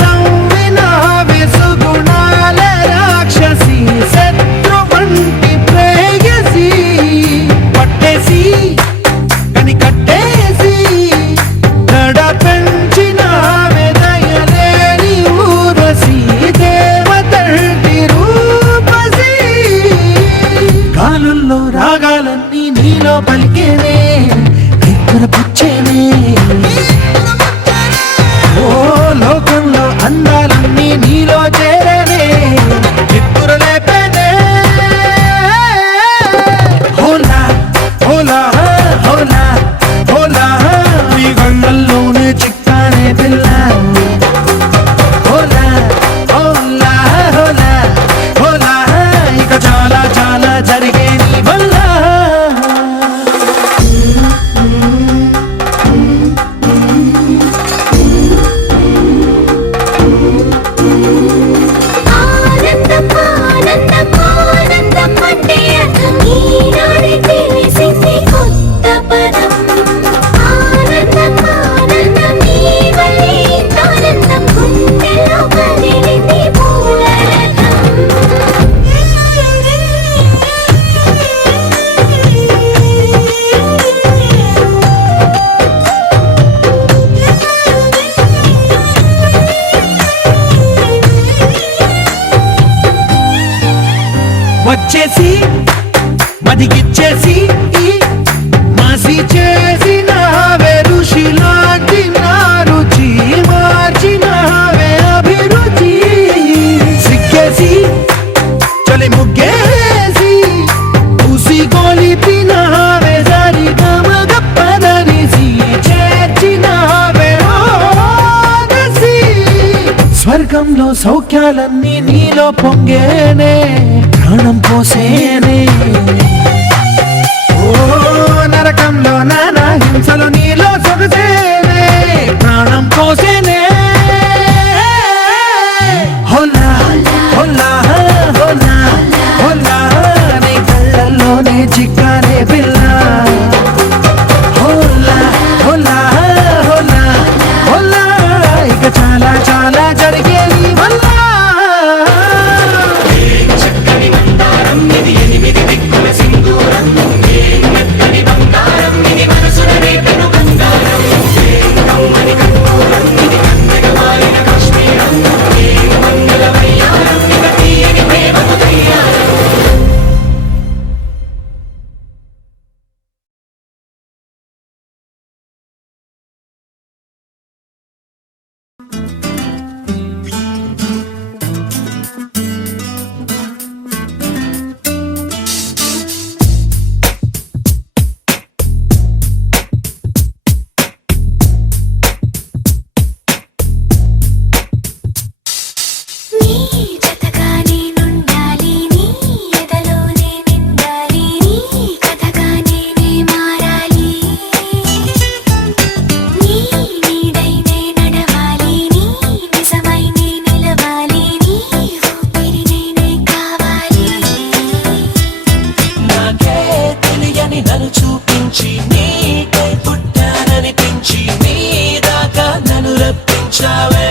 నవ్వినావే సుగుణాల రాక్షసి శత్రు వంటి ప్రేయసి పట్టేసి కని కట్టేసి దడ పెంచినావే దయలేని ఊర్వశి దేవతంటి రూపసి గాలుల్లో రాగాలన్నీ నీలో పలికేనే నిద్రపుచ్చేనే ఓ లోకంలో అందాలన్నీ నీలో చేరేనే నిద్రలేపేనే హోలా హోలా హోలా హోలా నీ గంగల్లోనే చిక్కానే పిల్ల హోలా హోలా హోలా హోలా ఇక చాలా చాలా జరిగే నీ వల్ల వచ్చేసి మదిగిచ్చేసి మాసి చేసినావే ఋషిలాంటి నా రుచి మార్చినావే అభిరుచి సిగ్గేసి చలి ముగ్గేసి పూసి గోలిపినావే సరి గమగప్పదనిసి చేర్చినావే ఓదసి స్వర్గంలో సౌఖ్యాలన్నీ నీలో పొంగేనే ప్రాణం పోసేనే ఓ నరకంలో నానా హింసలు నీలో సొగసేనే ప్రాణం పోసేనే హోలా హోలా హోలా హోలా నీ కళ్ళల్లోనే చిక్కానే పిల్ల హోలా హోలా హోలా హోలా ఇక చాలా చాలా జరిగే నీ వల్ల నన్ను చూపించి నీకై పుట్టాననిపించి నీ దాకా నన్ను రప్పించావే